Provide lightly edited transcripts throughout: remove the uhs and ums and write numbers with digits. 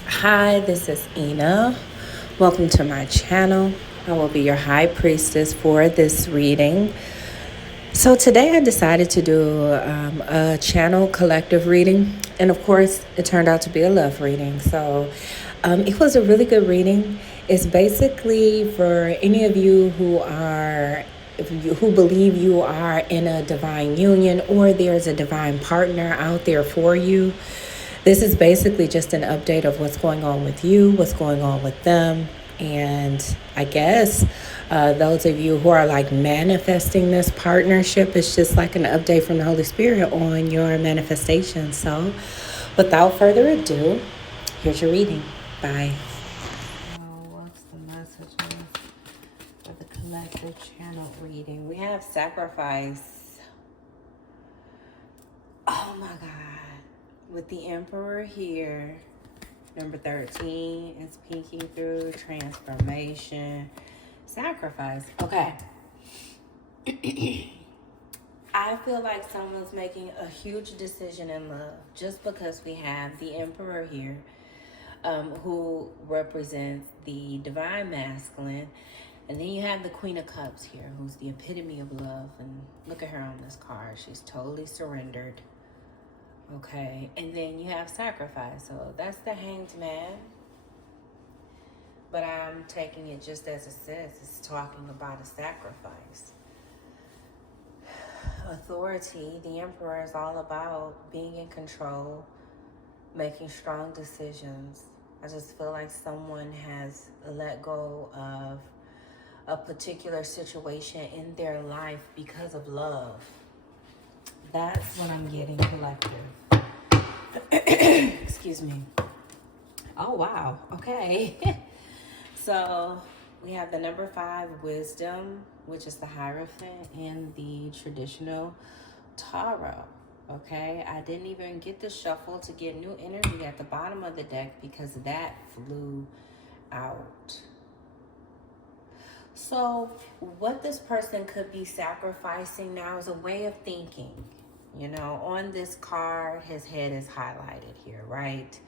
Hi, this is Ina. Welcome to my channel. I will be your high priestess for this reading. So, today I decided to do a channel collective reading, and of course, it turned out to be a love reading. So, it was a really good reading. It's basically for any of you who are who believe you are in a divine union or there's a divine partner out there for you. This is basically just an update of what's going on with you, what's going on with them. And I guess those of you who are like manifesting this partnership, it's just like an update from the Holy Spirit on your manifestation. So without further ado, here's your reading. Bye. What's the message for the collective channel reading? We have sacrifice. Oh my God. With the Emperor here, number 13 is peeking through transformation, sacrifice. Okay. I feel like someone's making a huge decision in love just because we have the Emperor here, who represents the divine masculine. And then you have the Queen of Cups here, who's the epitome of love. And look at her on this card. She's totally surrendered. Okay, and then you have sacrifice. So that's the Hanged Man. But I'm taking it just as it says. It's talking about a sacrifice. Authority, the Emperor is all about being in control, making strong decisions. I just feel like someone has let go of a particular situation in their life because of love. That's what I'm getting, collective. Excuse me. Oh, wow. Okay. So we have the number 5, wisdom, which is the Hierophant in the traditional tarot. Okay. I didn't even get the shuffle to get new energy at the bottom of the deck because that flew out. So what this person could be sacrificing now is a way of thinking. You know, on this card, his head is highlighted here, right?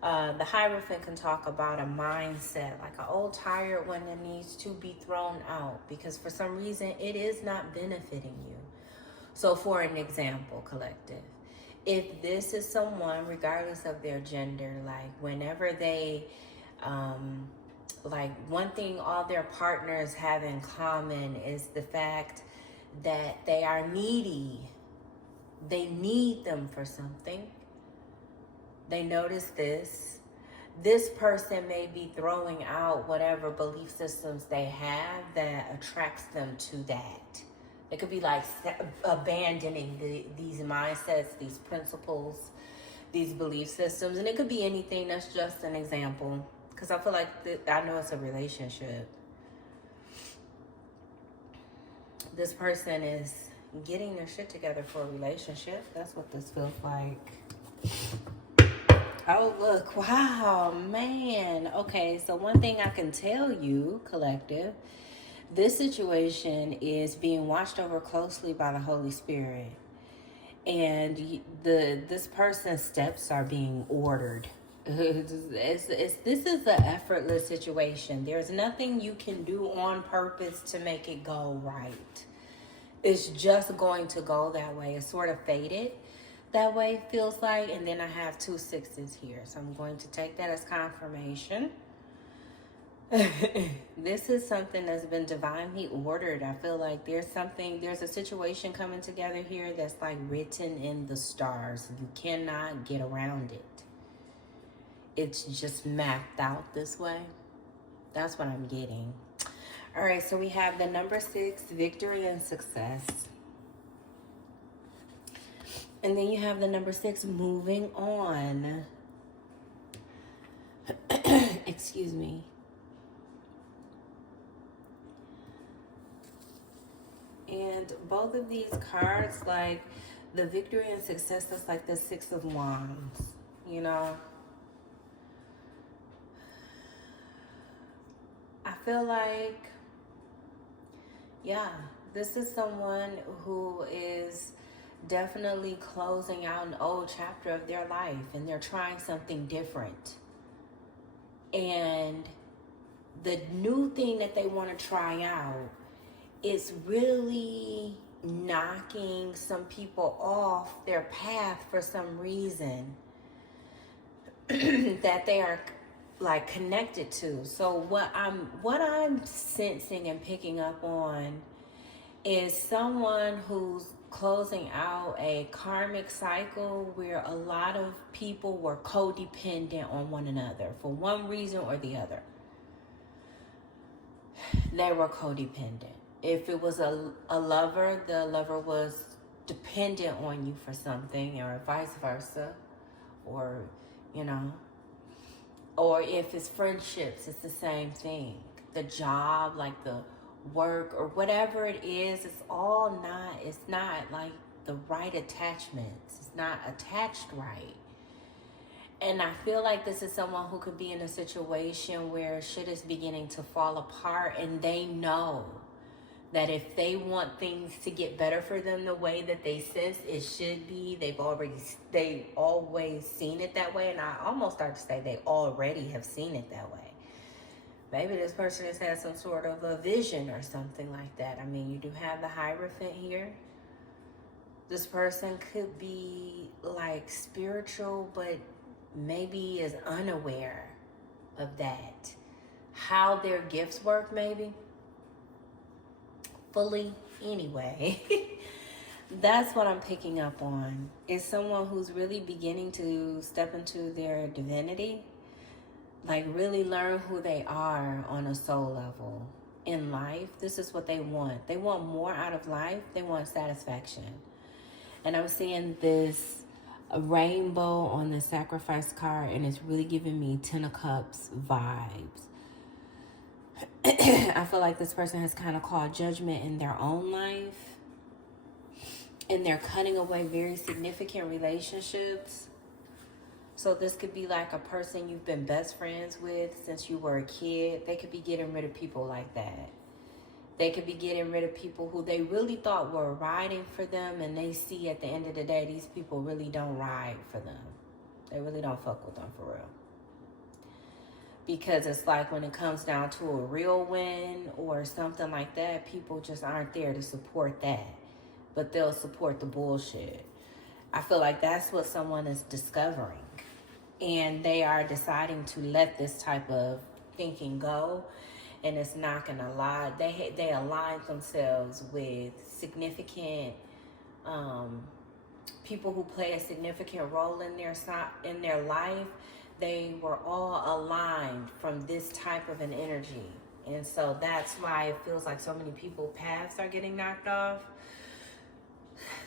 The Hierophant can talk about a mindset, like an old tired one that needs to be thrown out because for some reason it is not benefiting you. So for an example, collective, if this is someone, regardless of their gender, like whenever they, like one thing all their partners have in common is the fact that they are needy. They need them for something. They notice this. This person may be throwing out whatever belief systems they have that attracts them to that. It could be like abandoning these mindsets, these principles, these belief systems. And it could be anything. That's just an example. Because I feel like I know it's a relationship. This person is getting their shit together for a relationship. That's what this feels like. Oh, look. Wow, man. Okay, so one thing I can tell you, collective, this situation is being watched over closely by the Holy Spirit. And this person's steps are being ordered. This is an effortless situation. There's nothing you can do on purpose to make it go right. It's just going to go that way. It's sort of fated that way, feels like. And then I have 2 6s here, so I'm going to take that as confirmation. This is something that's been divinely ordered. I feel like there's a situation coming together here that's like written in the stars. You cannot get around it. It's just mapped out this way. That's what I'm getting. All right, so we have the number 6, victory and success. And then you have the number 6, moving on. Excuse me. And both of these cards, like the victory and success, that's like the 6 of Wands, you know? I feel like, yeah, this is someone who is definitely closing out an old chapter of their life and they're trying something different. And the new thing that they want to try out is really knocking some people off their path for some reason that they are like connected to. So what I'm sensing and picking up on is someone who's closing out a karmic cycle where a lot of people were codependent on one another for one reason or the other. They were codependent. If it was a lover, the lover was dependent on you for something, or vice versa, or, you know, or if it's friendships, it's the same thing. The job, like the work or whatever it is, it's not like the right attachments. It's not attached right. And I feel like this is someone who could be in a situation where shit is beginning to fall apart, and they know that if they want things to get better for them the way that they sense it should be, they've always seen it that way. And I almost start to say they already have seen it that way. Maybe this person has had some sort of a vision or something like that. I mean, you do have the Hierophant here. This person could be like spiritual, but maybe is unaware of that. How their gifts work, maybe. Fully, anyway. That's what I'm picking up on. Is someone who's really beginning to step into their divinity. Like really learn who they are on a soul level in life. This is what they want. They want more out of life. They want satisfaction. And I'm seeing this rainbow on the sacrifice card, and it's really giving me Ten of Cups vibes. I feel like this person has kind of called judgment in their own life, and they're cutting away very significant relationships. So this could be like a person you've been best friends with since you were a kid. They could be getting rid of people like that. They could be getting rid of people who they really thought were riding for them, and they see at the end of the day, these people really don't ride for them. They really don't fuck with them for real. Because it's like when it comes down to a real win or something like that, people just aren't there to support that. But they'll support the bullshit. I feel like that's what someone is discovering. And they are deciding to let this type of thinking go. And it's not going to lie. They align themselves with significant people who play a significant role in their life. They were all aligned from this type of an energy. And so that's why it feels like so many people's paths are getting knocked off.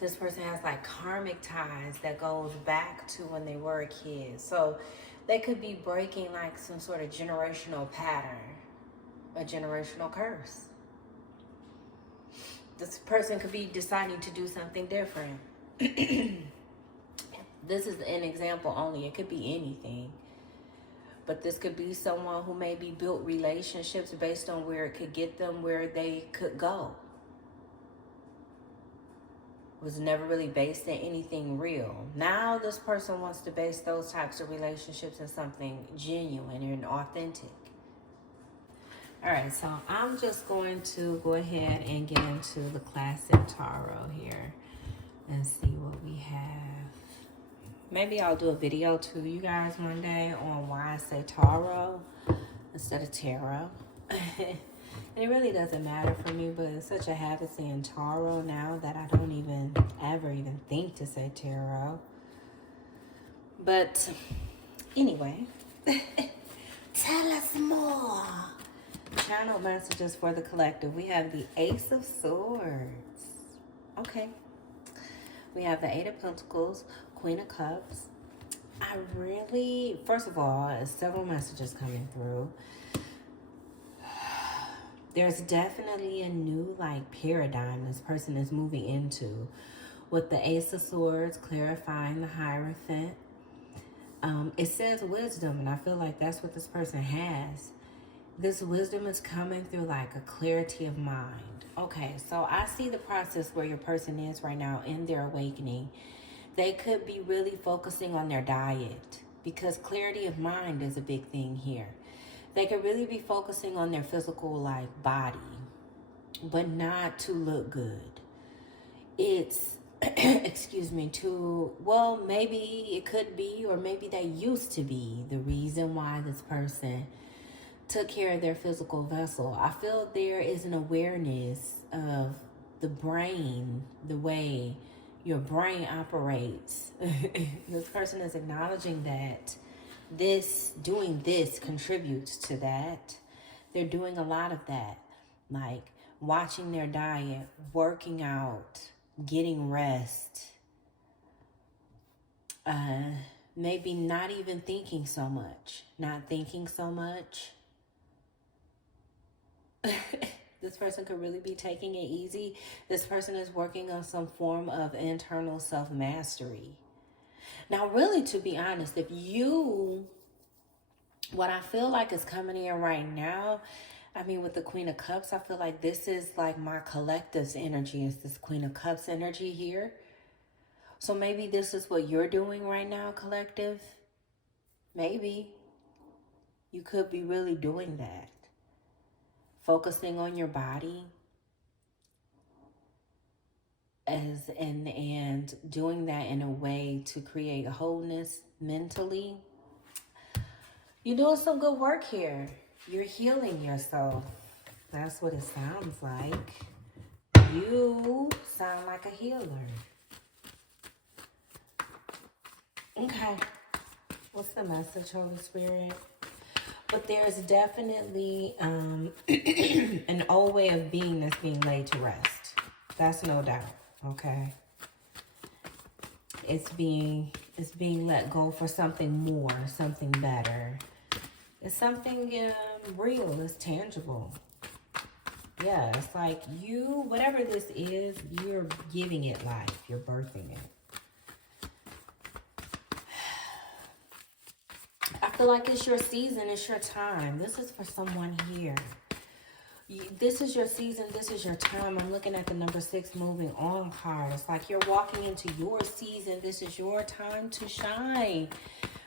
This person has like karmic ties that goes back to when they were a kid. So they could be breaking like some sort of generational pattern, a generational curse. This person could be deciding to do something different. This is an example only. It could be anything. But this could be someone who maybe built relationships based on where it could get them where they could go. Was never really based in anything real. Now this person wants to base those types of relationships in something genuine and authentic. All right, so I'm just going to go ahead and get into the classic tarot here and see what we have. Maybe I'll do a video to you guys one day on why I say tarot instead of tarot. And it really doesn't matter for me, but it's such a habit saying tarot now that I don't even ever think to say tarot. But anyway, tell us more. Channel messages for the collective. We have the Ace of Swords. Okay. We have the Eight of Pentacles, Queen of Cups. First of all, several messages coming through. There's definitely a new paradigm this person is moving into with the Ace of Swords clarifying the Hierophant. It says wisdom, and I feel like that's what this person has. This wisdom is coming through like a clarity of mind. Okay, so I see the process where your person is right now in their awakening. They could be really focusing on their diet. because clarity of mind is a big thing here. They could really be focusing on their physical like body, but not to look good. It's excuse me, well, maybe it could be, or maybe that used to be the reason why this person took care of their physical vessel. I feel there is an awareness of the brain, the way your brain operates. This person is acknowledging that doing this contributes to that. They're doing a lot of that, like watching their diet, working out, getting rest, maybe not even thinking so much, not thinking so much. This person could really be taking it easy. This person is working on some form of internal self-mastery. Now, really, to be honest, what I feel like is coming in right now, I mean, with the Queen of Cups, I feel like this is like my collective's energy, is this Queen of Cups energy here. So maybe this is what you're doing right now, collective. Maybe you could be really doing that. Focusing on your body and doing that in a way to create wholeness mentally. You're doing some good work here. You're healing yourself. That's what it sounds like. You sound like a healer. Okay. What's the message, Holy Spirit? But there's definitely an old way of being that's being laid to rest. That's no doubt. Okay. It's being let go for something more, something better. It's something real. It's tangible. Yeah, it's like whatever this is, you're giving it life. You're birthing it. I feel like it's your season. It's your time. This is for someone here. This is your season. This is your time. I'm looking at the number 6 moving on card. It's like you're walking into your season. This is your time to shine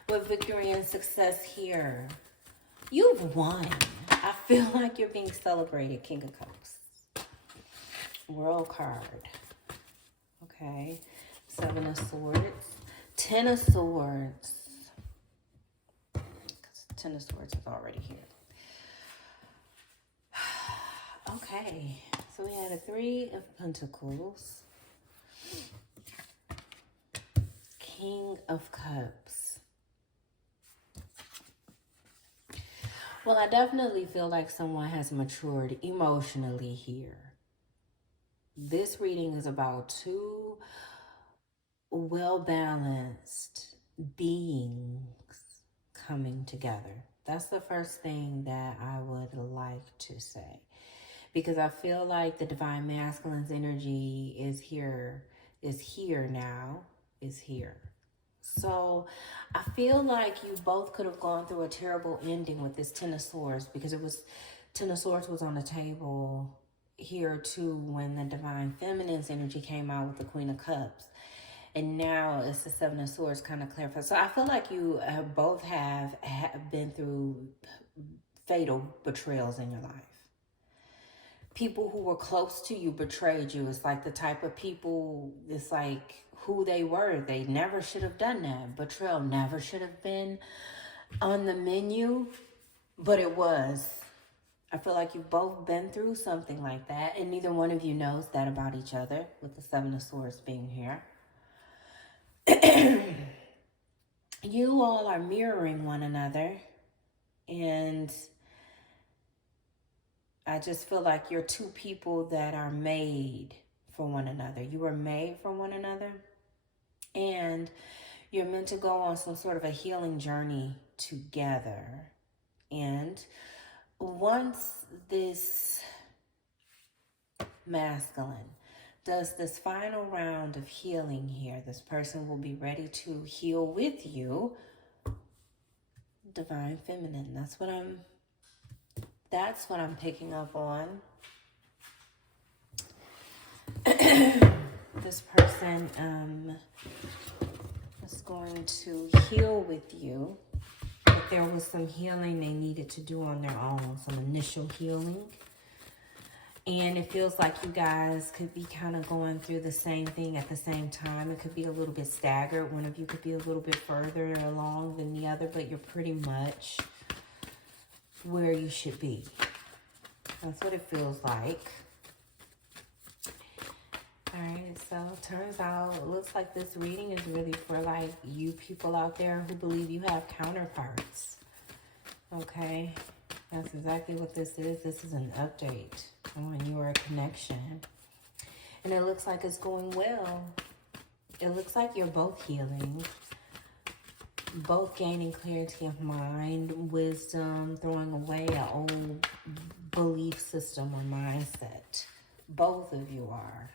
with victory and success here. You've won. I feel like you're being celebrated, King of Cups. World card. Okay. 7 of Swords. 10 of Swords. 10 of Swords is already here. Okay. So we had a 3 of Pentacles. King of Cups. Well, I definitely feel like someone has matured emotionally here. This reading is about 2 well-balanced beings coming together. That's the first thing that I would like to say. Because I feel like the Divine Masculine's energy is here now. So I feel like you both could have gone through a terrible ending with this 10 of Swords, because 10 of Swords was on the table here too when the Divine Feminine's energy came out with the Queen of Cups. And now it's the 7 of Swords kind of clarified. So I feel like you both have been through fatal betrayals in your life. People who were close to you betrayed you. It's like the type of people, it's like who they were. They never should have done that. Betrayal never should have been on the menu, but it was. I feel like you've both been through something like that, and neither one of you knows that about each other, with the 7 of Swords being here. You all are mirroring one another, and I just feel like you're 2 people that are made for one another. You were made for one another, and you're meant to go on some sort of a healing journey together. And once this masculine does this final round of healing here, this person will be ready to heal with you. Divine Feminine. That's what I'm picking up on. This person, let's going to heal with you. But there was some healing they needed to do on their own, some initial healing. And it feels like you guys could be kind of going through the same thing at the same time. It could be a little bit staggered. One of you could be a little bit further along than the other, but you're pretty much where you should be. That's what it feels like. All right, so it turns out, it looks like this reading is really for like you people out there who believe you have counterparts. Okay, that's exactly what this is. This is an update on your connection. And it looks like it's going well. It looks like you're both healing, both gaining clarity of mind, wisdom, throwing away an old belief system or mindset. Both of you are.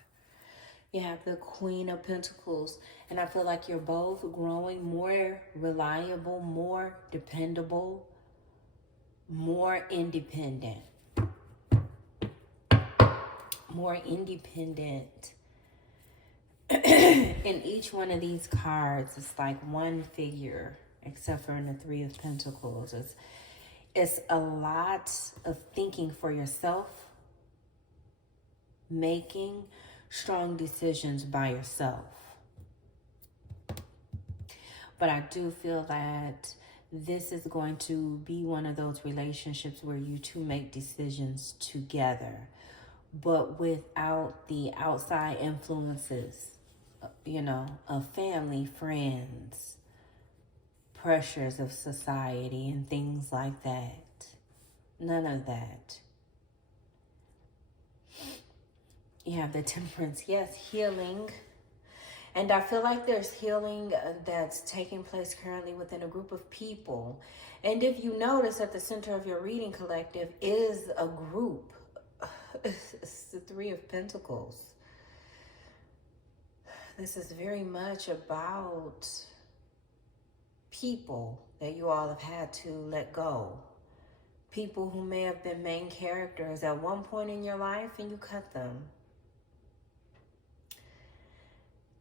You have the Queen of Pentacles, and I feel like you're both growing more reliable, more dependable, more independent. More independent. In each one of these cards, it's like one figure, except for in the Three of Pentacles. It's a lot of thinking for yourself, making strong decisions by yourself. But I do feel that this is going to be one of those relationships where you two make decisions together, but without the outside influences, you know, of family, friends, pressures of society, and things like that. None of that. You have the Temperance. Yes, healing. And I feel like there's healing that's taking place currently within a group of people. And if you notice, at the center of your reading collective is a group. It's the Three of Pentacles. This is very much about people that you all have had to let go. People who may have been main characters at one point in your life and you cut them.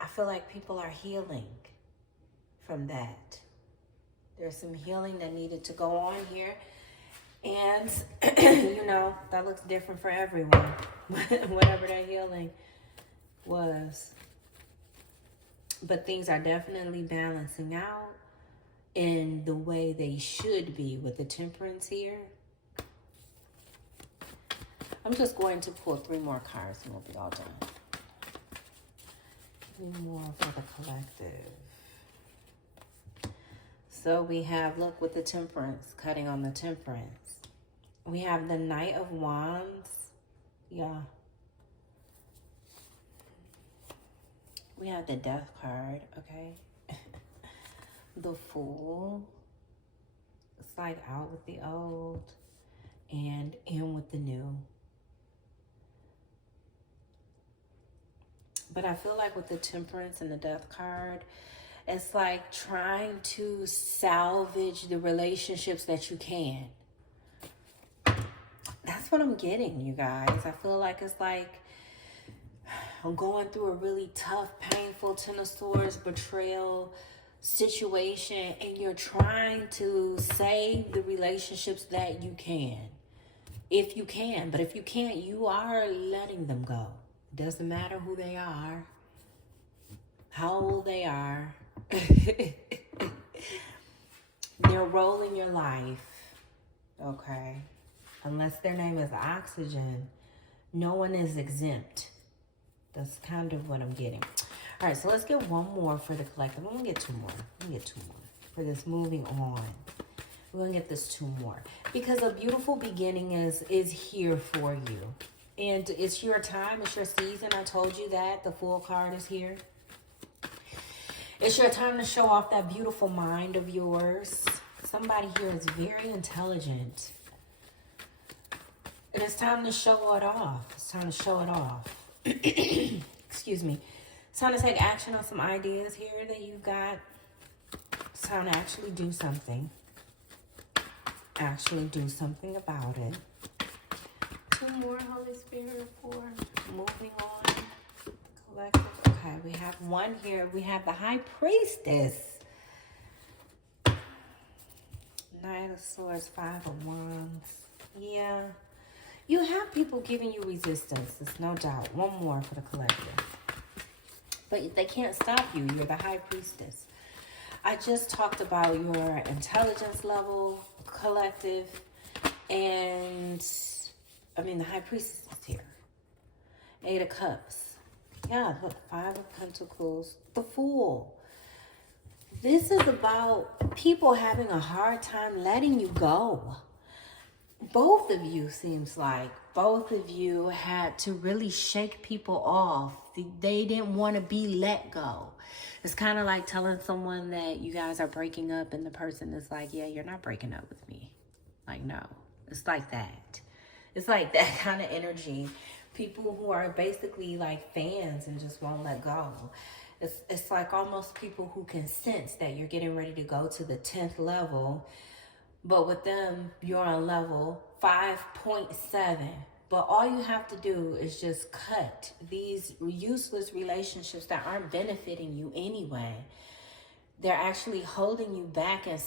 I feel like people are healing from that. There's some healing that needed to go on here. And, you know, that looks different for everyone. Whatever that healing was. But things are definitely balancing out in the way they should be with the Temperance here. I'm just going to pull 3 more cards and we'll be all done. 3 more for the collective. So we have, look, with the Temperance, cutting on the Temperance. We have the Knight of Wands. Yeah. We have the Death card, okay? The Fool. It's like out with the old and in with the new. But I feel like with the Temperance and the Death card, it's like trying to salvage the relationships that you can. That's what I'm getting, you guys. I feel like it's like I'm going through a really tough, painful Ten of Swords betrayal situation, and you're trying to save the relationships that you can. If you can. But if you can't, you are letting them go. It doesn't matter who they are, how old they are. Their role in your life, okay? Unless their name is Oxygen, no one is exempt. That's kind of what I'm getting. All right, so let's get one more for the collective. I'm going to get 2 more. I'm going to get 2 more for this moving on. We're going to get this 2 more. Because a beautiful beginning is here for you. And it's your time. It's your season. I told you that. The Fool card is here. It's your time to show off that beautiful mind of yours. Somebody here is very intelligent. And it's time to show it off. It's time to show it off. Excuse me. It's time to take action on some ideas here that you've got. It's time to actually do something. Actually do something about it. 2 more, Holy Spirit, for moving on. Collective. Okay, we have one here. We have the High Priestess. Knight of Swords, Five of Wands. Yeah. You have people giving you resistance. There's no doubt. One more for the collective. But they can't stop you. You're the High Priestess. I just talked about your intelligence level, collective, and the High Priestess is here. Eight of Cups. Yeah, look, Five of Pentacles. The Fool. This is about people having a hard time letting you go. Both of you, seems like, both of you had to really shake people off. They didn't want to be let go. It's kind of like telling someone that you guys are breaking up and the person is like, yeah, you're not breaking up with me. Like, no. It's like that. It's like that kind of energy. People who are basically like fans and just won't let go. It's like almost people who can sense that you're getting ready to go to the 10th level. But with them, you're on level 5.7. But all you have to do is just cut these useless relationships that aren't benefiting you anyway. They're actually holding you back. And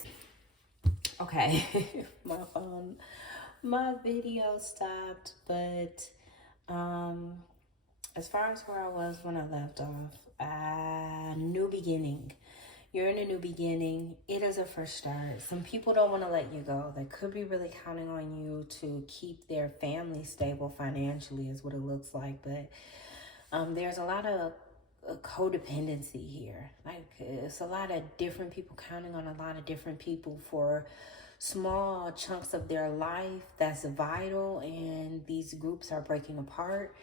okay, my video stopped, but as far as where I was when I left off, new beginning. You're in a new beginning. It is a fresh start. Some people don't want to let you go. They could be really counting on you to keep their family stable financially is what it looks like. But there's a lot of codependency here. Like, it's a lot of different people counting on a lot of different people for small chunks of their life that's vital, and these groups are breaking apart.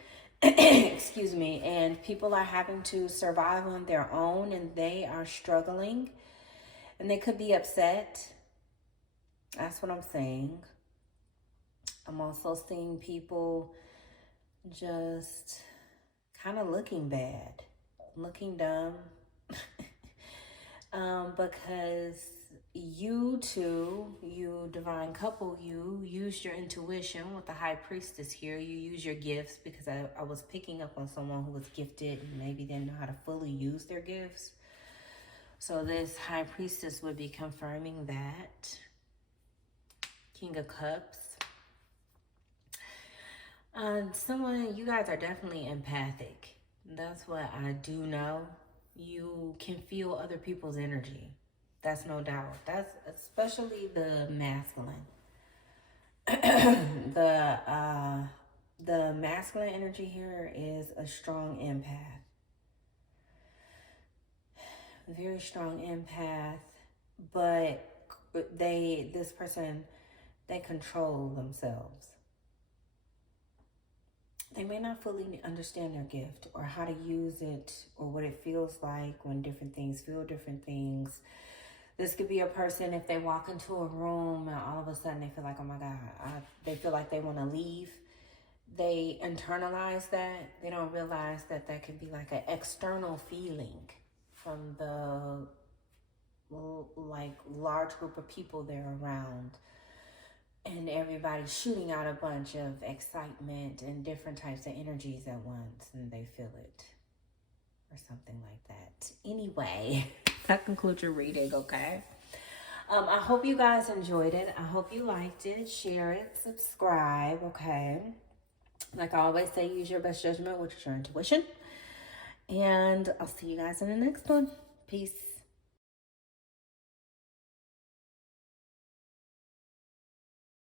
Excuse me. And people are having to survive on their own, and they are struggling, and they could be upset. That's what I'm saying. I'm also seeing people just kind of looking bad, looking dumb, because you two, you divine couple, you used your intuition with the High Priestess here. You use your gifts, because I was picking up on someone who was gifted and maybe didn't know how to fully use their gifts. So this High Priestess would be confirming that. King of Cups. You guys are definitely empathic. That's what I do know. You can feel other people's energy. That's no doubt. That's especially the masculine. The masculine energy here is a strong empath. Very strong empath, but this person, they control themselves. They may not fully understand their gift or how to use it or what it feels like when different things feel different things. This could be a person, if they walk into a room and all of a sudden they feel like, oh my God, they feel like they want to leave. They internalize that. They don't realize that that could be like an external feeling from the large group of people they're around. And everybody's shooting out a bunch of excitement and different types of energies at once, and they feel it. Or something like that. Anyway, that concludes your reading, okay? I hope you guys enjoyed it. I hope you liked it. Share it. Subscribe, okay? Like I always say, use your best judgment, which is your intuition. And I'll see you guys in the next one. Peace.